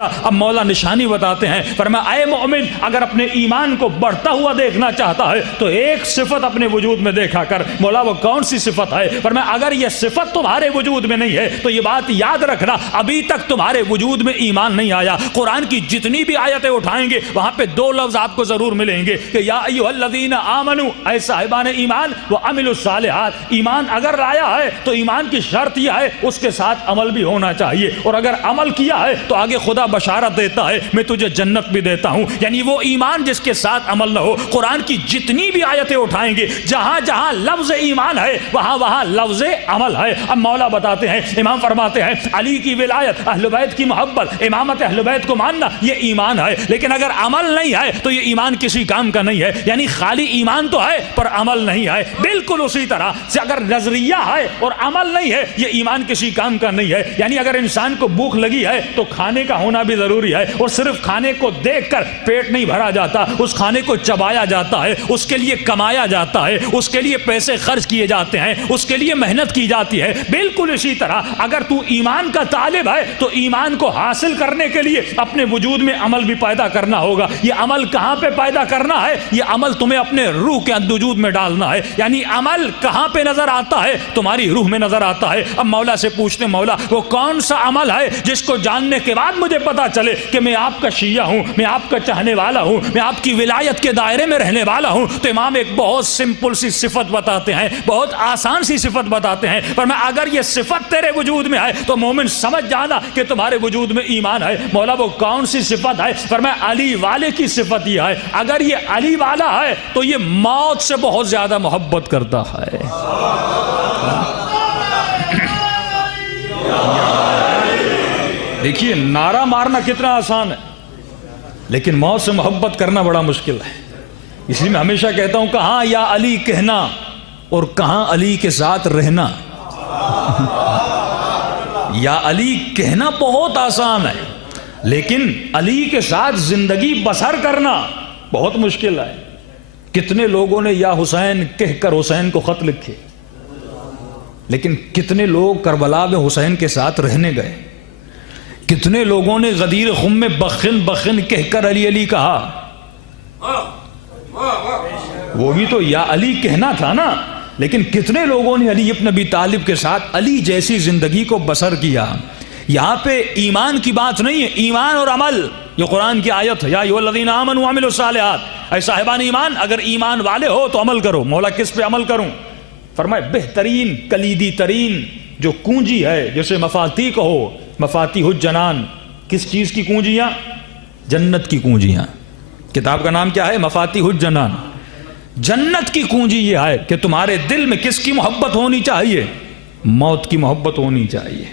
اب مولا نشانی بتاتے ہیں، فرمایا اے مومن اگر اپنے ایمان کو بڑھتا ہوا دیکھنا چاہتا ہے تو ایک صفت اپنے وجود میں دیکھا کر۔ مولا وہ کون سی صفت ہے؟ فرمایا اگر یہ صفت تمہارے وجود میں نہیں ہے تو یہ بات یاد رکھنا ابھی تک تمہارے وجود میں ایمان نہیں آیا۔ قرآن کی جتنی بھی آیتیں اٹھائیں گے وہاں پہ دو لفظ آپ کو ضرور ملیں گے کہ یا ایھا الذین آمنو، اے صاحبان ایمان، وعملوا الصالحات، ایمان اگر لایا ہے تو ایمان کی شرط یہ ہے اس کے ساتھ عمل بھی ہونا چاہیے، اور اگر عمل کیا ہے تو آگے خدا بشارت دیتا ہے میں تجھے جنت بھی دیتا ہوں۔ یعنی وہ ایمان جس کے ساتھ عمل نہ ہو۔ قرآن کی جتنی بھی آیتیں اٹھائیں گے جہاں جہاں لفظ ایمان ہے وہاں وہاں لفظ عمل ہے۔ اب مولا بتاتے ہیں، امام فرماتے ہیں علی کی ولایت، اہل بیت کی محبت، امامت اہل بیت کو ماننا یہ ایمان ہے، لیکن اگر عمل نہیں ہے تو یہ ایمان کسی کام کا نہیں ہے۔ یعنی خالی ایمان تو ہے پر عمل نہیں ہے۔ بالکل اسی طرح سے اگر نظریہ ہے اور عمل نہیں ہے یہ ایمان کسی کام کا نہیں ہے۔ یعنی اگر انسان کو بھوک لگی ہے تو کھانے کا ہونا بھی ضروری ہے، اور صرف کھانے کو دیکھ کر پیٹ نہیں بھرا جاتا، اس کھانے کو چبایا جاتا ہے، اس کے لیے کمایا جاتا ہے، اس کے لیے پیسے خرچ کیے جاتے ہیں، اس کے لیے محنت کی جاتی ہے۔ بالکل اسی طرح اگر تو ایمان کا طالب ہے تو ایمان کو حاصل کرنے کے لیے اپنے وجود میں عمل بھی پیدا کرنا ہوگا۔ یہ عمل کہاں پہ پیدا کرنا ہے؟ یہ عمل تمہیں اپنے روح کے وجود میں ڈالنا ہے۔ یعنی عمل کہاں پہ نظر آتا ہے؟ تمہاری روح میں نظر آتا ہے۔ اب مولا سے پوچھتے مولا وہ کون سا عمل ہے جس کو جاننے کے بعد مجھے پتا چلے کہ میں آپ کا شیعہ ہوں، میں آپ کا چاہنے والا ہوں، میں آپ کی ولایت کے دائرے میں رہنے والا ہوں؟ تو امام ایک بہت سمپل سی صفت بتاتے ہیں، بہت آسان سی صفت بتاتے ہیں، پر میں اگر یہ صفت تیرے وجود میں ہے تو مومن سمجھ جانا کہ تمہارے وجود میں ایمان ہے۔ مولا وہ کون سی صفت ہے؟ پر میں علی والے کی صفت یہ ہے، اگر یہ علی والا ہے تو یہ موت سے بہت زیادہ محبت کرتا ہے۔ دیکھیے نعرہ مارنا کتنا آسان ہے لیکن موت سے محبت کرنا بڑا مشکل ہے۔ اس لیے میں ہمیشہ کہتا ہوں کہاں یا علی کہنا اور کہاں علی کے ساتھ رہنا۔ یا علی کہنا بہت آسان ہے لیکن علی کے ساتھ زندگی بسر کرنا بہت مشکل ہے۔ کتنے لوگوں نے یا حسین کہہ کر حسین کو خط لکھے، لیکن کتنے لوگ کربلا میں حسین کے ساتھ رہنے گئے؟ کتنے لوگوں نے غدیر خم میں بخن بخن کہہ کر علی علی کہا؟ وہ بھی تو یا علی کہنا تھا نا، لیکن کتنے لوگوں نے علی ابن ابی طالب کے ساتھ علی جیسی زندگی کو بسر کیا؟ یہاں پہ ایمان کی بات نہیں ہے، ایمان اور عمل۔ یہ قرآن کی آیت ہے، یا ایھا الذین آمنوا وعملوا الصالحات، اے صاحبان ایمان اگر ایمان والے ہو تو عمل کرو۔ مولا کس پہ عمل کروں؟ فرمائے بہترین کلیدی ترین جو کنجی ہے، جسے مفاتیح کہو، مفاتیح الجنان، کس چیز کی کنجیاں؟ جنت کی کنجیاں۔ کتاب کا نام کیا ہے؟ مفاتیح الجنان۔ جنت کی کنجی یہ ہے کہ تمہارے دل میں کس کی محبت ہونی چاہیے؟ موت کی محبت ہونی چاہیے۔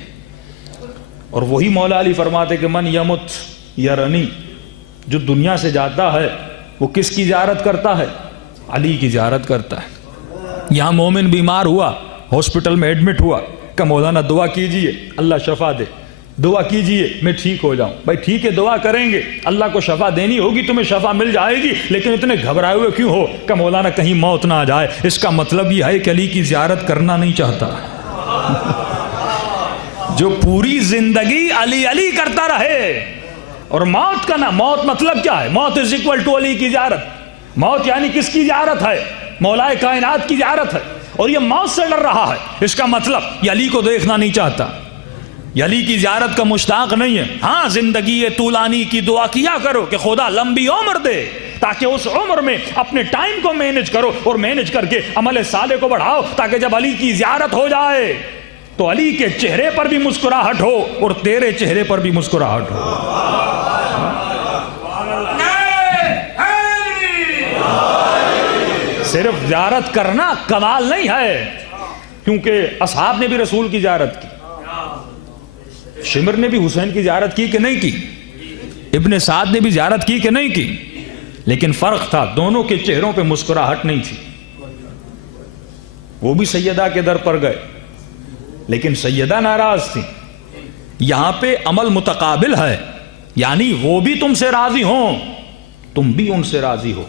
اور وہی مولا علی فرماتے کہ من یمت یرنی، جو دنیا سے جاتا ہے وہ کس کی زیارت کرتا ہے؟ علی کی زیارت کرتا ہے۔ یہاں مومن بیمار ہوا، ہاسپٹل میں ایڈمٹ ہوا کہ مولانا دعا کیجئے اللہ شفا دے، دعا کیجئے میں ٹھیک ہو جاؤں۔ بھائی ٹھیک ہے دعا کریں گے، اللہ کو شفا دینی ہوگی، تمہیں شفا مل جائے گی، لیکن اتنے گھبرائے ہوئے کیوں ہو کہ مولانا کہیں موت نہ آ جائے؟ اس کا مطلب یہ ہے کہ علی کی زیارت کرنا نہیں چاہتا۔ جو پوری زندگی علی علی کرتا رہے اور موت کا نہ، موت مطلب کیا ہے؟ موت از اکول ٹو علی کی زیارت۔ موت یعنی کس کی زیارت ہے؟ مولا کائنات کی زیارت ہے، اور یہ موت سے ڈر رہا ہے۔ اس کا مطلب یہ علی کو دیکھنا نہیں چاہتا، یہ علی کی زیارت کا مشتاق نہیں ہے۔ ہاں زندگی طولانی کی دعا کیا کرو کہ خدا لمبی عمر دے، تاکہ اس عمر میں اپنے ٹائم کو مینج کرو اور مینج کر کے عمل صالح کو بڑھاؤ، تاکہ جب علی کی زیارت ہو جائے تو علی کے چہرے پر بھی مسکراہٹ ہو اور تیرے چہرے پر بھی مسکراہٹ ہو۔ صرف زیارت کرنا کمال نہیں ہے، کیونکہ اصحاب نے بھی رسول کی زیارت کی، شمر نے بھی حسین کی زیارت کی کہ نہیں کی، ابن سعد نے بھی زیارت کی کہ نہیں کی، لیکن فرق تھا دونوں کے چہروں پہ مسکراہٹ نہیں تھی۔ وہ بھی سیدہ کے در پر گئے لیکن سیدہ ناراض تھی۔ یہاں پہ عمل متقابل ہے، یعنی وہ بھی تم سے راضی ہوں، تم بھی ان سے راضی ہو۔